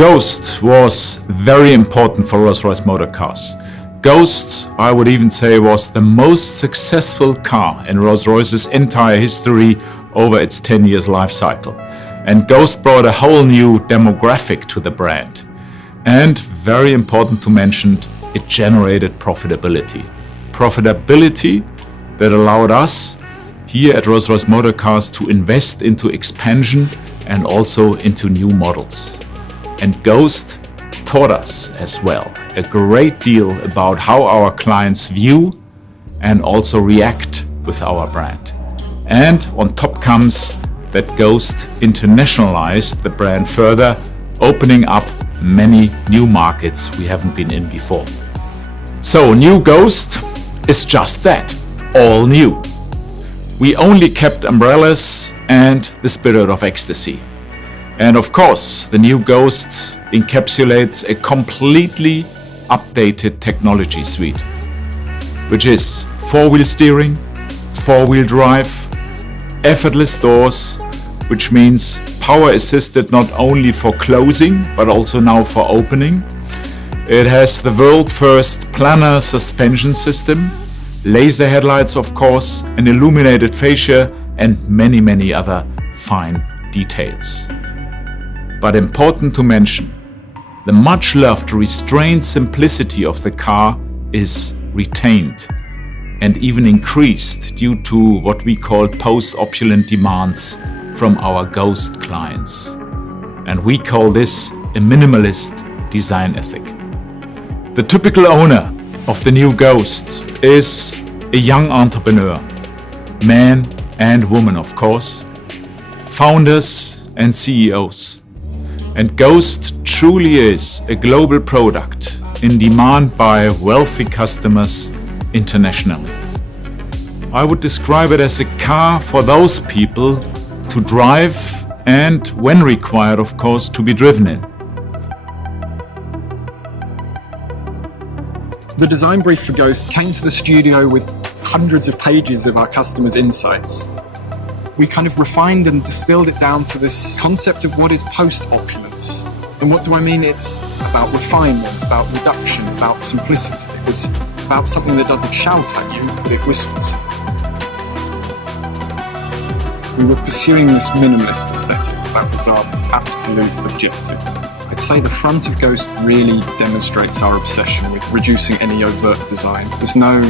Ghost was very important for Rolls Royce motor cars. Ghost, I would even say, was the most successful car in Rolls Royce's entire history over its 10 years life cycle. And Ghost brought a whole new demographic to the brand. And very important to mention, it generated profitability. Profitability that allowed us here at Rolls Royce Motor Cars to invest into expansion and also into new models. And Ghost taught us as well a great deal about how our clients view and also react with our brand. And on top comes that Ghost internationalized the brand further, opening up many new markets we haven't been in before. So new Ghost is just that, all new. We only kept umbrellas and the spirit of ecstasy. And of course, the new Ghost encapsulates a completely updated technology suite, which is four-wheel steering, four-wheel drive, effortless doors, which means power assisted not only for closing, but also now for opening. It has the world first planar suspension system, laser headlights of course, an illuminated fascia and many other fine details. But important to mention, the much loved restrained simplicity of the car is retained and even increased due to what we call post-opulent demands from our Ghost clients. And we call this a minimalist design ethic. The typical owner of the new Ghost is a young entrepreneur, man and woman of course, founders and CEOs. And Ghost truly is a global product in demand by wealthy customers internationally. I would describe it as a car for those people to drive and, when required of course, to be driven in. The design brief for Ghost came to the studio with hundreds of pages of our customers' insights. We kind of refined and distilled it down to this concept of what is post-opulence. And what do I mean? It's about refinement, about reduction, about simplicity. It's about something that doesn't shout at you, but it whispers. We were pursuing this minimalist aesthetic. That was our absolute objective. I'd say the front of Ghost really demonstrates our obsession with reducing any overt design. There's no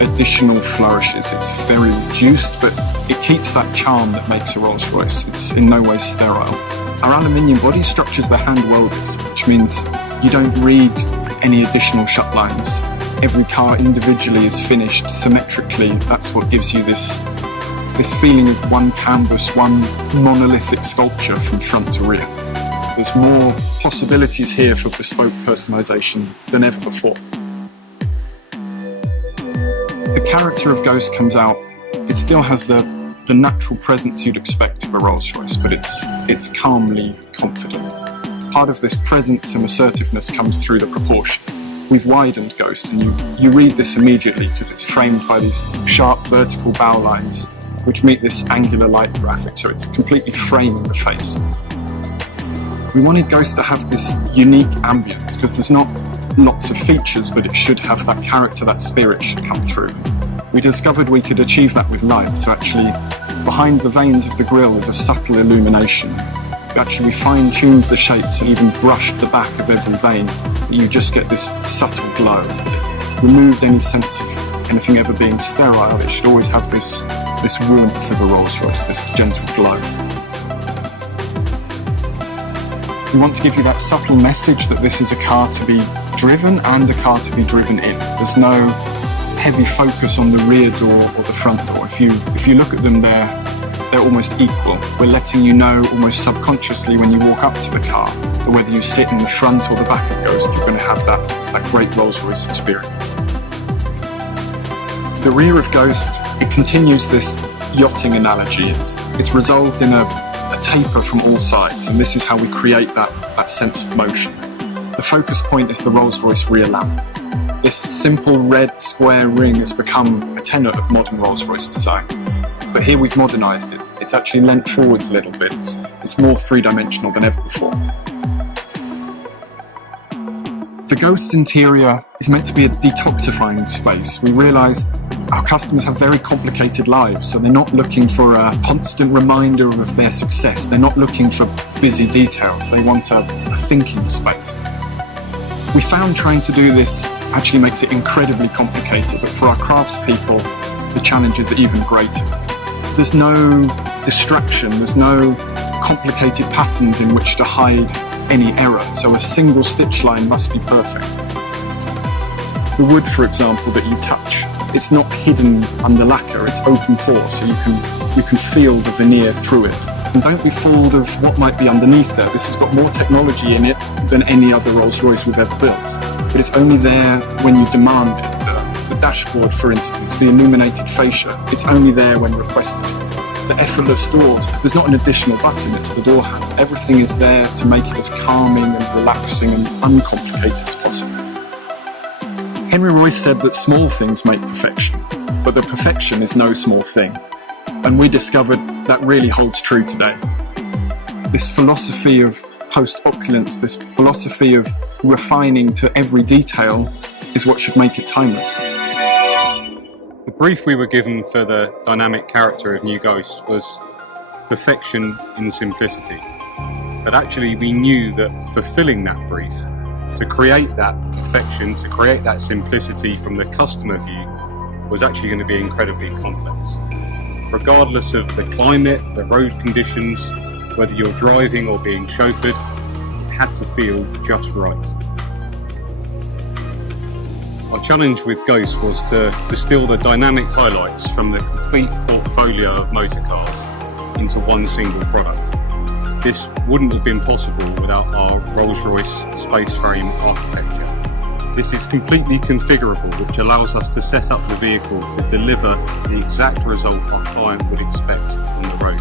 additional flourishes. It's very reduced, but it keeps that charm that makes a Rolls Royce. It's in no way sterile. Our aluminium body structures the hand welded, which means you don't read any additional shut lines. Every car individually is finished symmetrically. That's what gives you this feeling of one canvas, one monolithic sculpture from front to rear. There's more possibilities here for bespoke personalization than ever before. The character of Ghost comes out. It still has the natural presence you'd expect of a Rolls Royce, but it's calmly confident. Part of this presence and assertiveness comes through the proportion. We've widened Ghost, and you read this immediately because it's framed by these sharp vertical bow lines which meet this angular light graphic, so it's completely framing the face. We wanted Ghost to have this unique ambience because there's not lots of features, but it should have that character, that spirit should come through. We discovered we could achieve that with light, so actually behind the veins of the grille is a subtle illumination. We actually fine-tuned the shapes and even brushed the back of every vein, that you just get this subtle glow. It removed any sense of anything ever being sterile. It should always have this warmth of a Rolls Royce, this gentle glow. We want to give you that subtle message that this is a car to be driven and a car to be driven in. There's no heavy focus on the rear door or the front door. If you look at them, they're almost equal. We're letting you know almost subconsciously when you walk up to the car that whether you sit in the front or the back of Ghost, you're going to have that great Rolls Royce experience. The rear of Ghost, it continues this yachting analogy. It's resolved in a taper from all sides, and this is how we create that sense of motion. The focus point is the Rolls Royce rear lamp. This simple red square ring has become a tenet of modern Rolls Royce design. But here we've modernised it. It's actually leant forwards a little bit. It's more three-dimensional than ever before. The Ghost interior is meant to be a detoxifying space. We realised our customers have very complicated lives, so they're not looking for a constant reminder of their success. They're not looking for busy details. They want a thinking space. We found trying to do this actually makes it incredibly complicated, but for our craftspeople, the challenges are even greater. There's no distraction, there's no complicated patterns in which to hide any error, so a single stitch line must be perfect. The wood, for example, that you touch, it's not hidden under lacquer, it's open pore, so you can feel the veneer through it. And don't be fooled of what might be underneath there. This has got more technology in it than any other Rolls Royce we've ever built, but it's only there when you demand it. The dashboard, for instance, the illuminated fascia, it's only there when requested. The effortless doors, there's not an additional button, it's the door handle. Everything is there to make it as calming and relaxing and uncomplicated as possible. Henry Royce said that small things make perfection, but the perfection is no small thing. And we discovered that really holds true today. This philosophy of post-opulence, this philosophy of refining to every detail is what should make it timeless. The brief we were given for the dynamic character of New Ghost was perfection in simplicity. But actually we knew that fulfilling that brief, to create that perfection, to create that simplicity from the customer view, was actually going to be incredibly complex. Regardless of the climate, the road conditions, whether you're driving or being chauffeured, it had to feel just right. Our challenge with Ghost was to distill the dynamic highlights from the complete portfolio of motor cars into one single product. This wouldn't have been possible without our Rolls Royce space frame architecture. This is completely configurable, which allows us to set up the vehicle to deliver the exact result our client would expect on the road.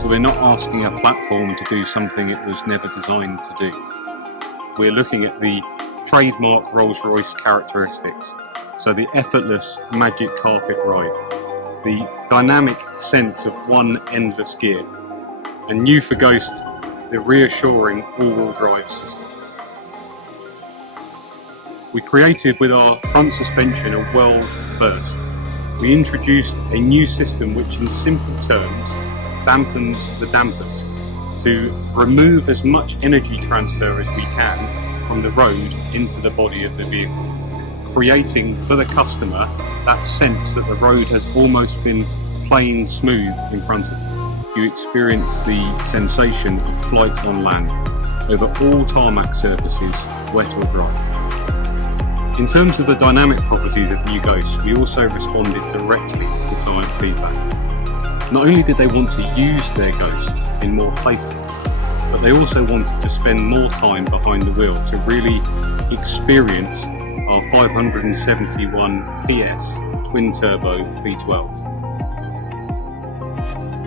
So we're not asking a platform to do something it was never designed to do. We're looking at the trademark Rolls-Royce characteristics, so the effortless magic carpet ride, the dynamic sense of one endless gear, and new for Ghost, the reassuring all-wheel drive system. We created with our front suspension a world first. We introduced a new system which in simple terms dampens the dampers to remove as much energy transfer as we can from the road into the body of the vehicle, creating for the customer that sense that the road has almost been plain smooth in front of you. You experience the sensation of flight on land over all tarmac surfaces, wet or dry. In terms of the dynamic properties of New Ghost, we also responded directly to client feedback. Not only did they want to use their Ghost in more places, but they also wanted to spend more time behind the wheel to really experience our 571 PS twin-turbo V12.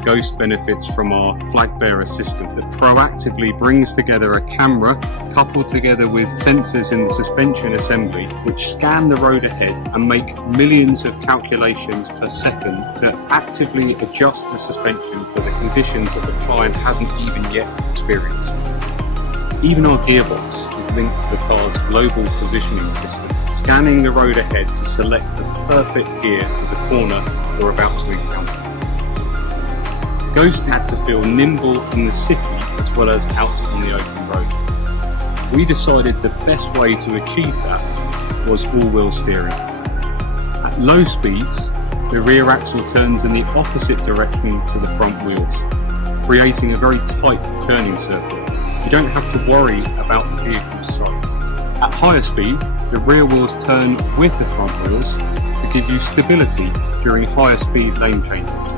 Ghost benefits from our flag bearer system that proactively brings together a camera coupled together with sensors in the suspension assembly which scan the road ahead and make millions of calculations per second to actively adjust the suspension for the conditions that the client hasn't even yet experienced. Even our gearbox is linked to the car's global positioning system, scanning the road ahead to select the perfect gear for the corner we're about to encounter. Ghost had to feel nimble in the city as well as out on the open road. We decided the best way to achieve that was all-wheel steering. At low speeds, the rear axle turns in the opposite direction to the front wheels, creating a very tight turning circle. You don't have to worry about the vehicle's size. At higher speeds, the rear wheels turn with the front wheels to give you stability during higher speed lane changes.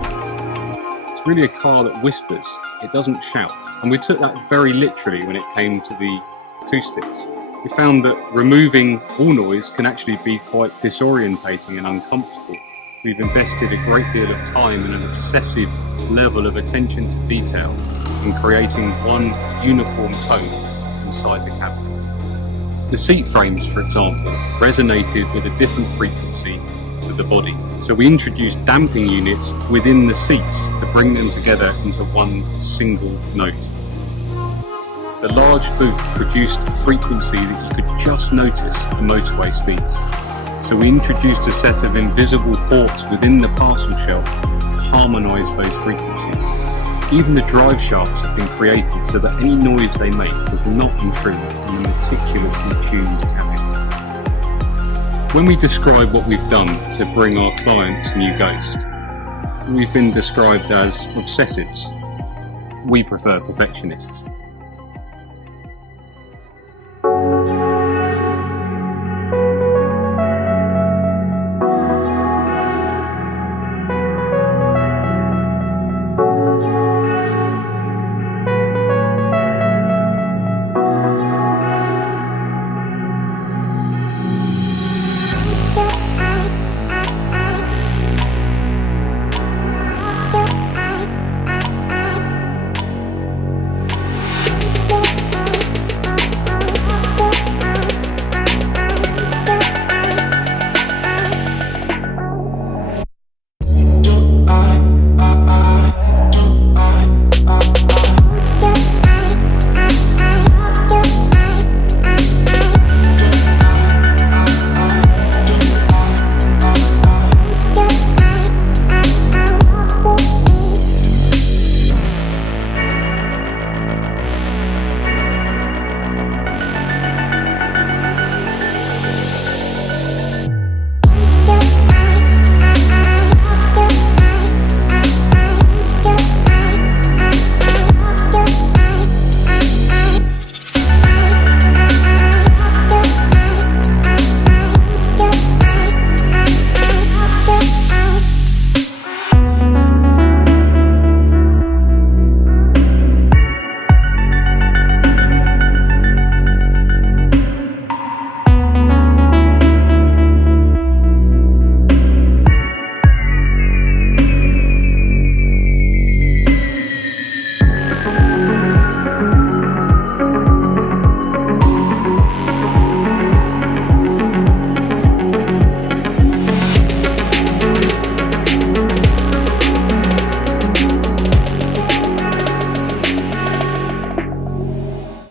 Really a car that whispers, it doesn't shout. And we took that very literally when it came to the acoustics. We found that removing all noise can actually be quite disorientating and uncomfortable. We've invested a great deal of time and an obsessive level of attention to detail in creating one uniform tone inside the cabin. The seat frames, for example, resonated with a different frequency to the body. So we introduced damping units within the seats to bring them together into one single note. The large boot produced a frequency that you could just notice the motorway speeds. So we introduced a set of invisible ports within the parcel shell to harmonise those frequencies. Even the drive shafts have been created so that any noise they make does not intrude on the meticulously tuned cabin. When we describe what we've done to bring our clients new Ghost, we've been described as obsessives. We prefer perfectionists.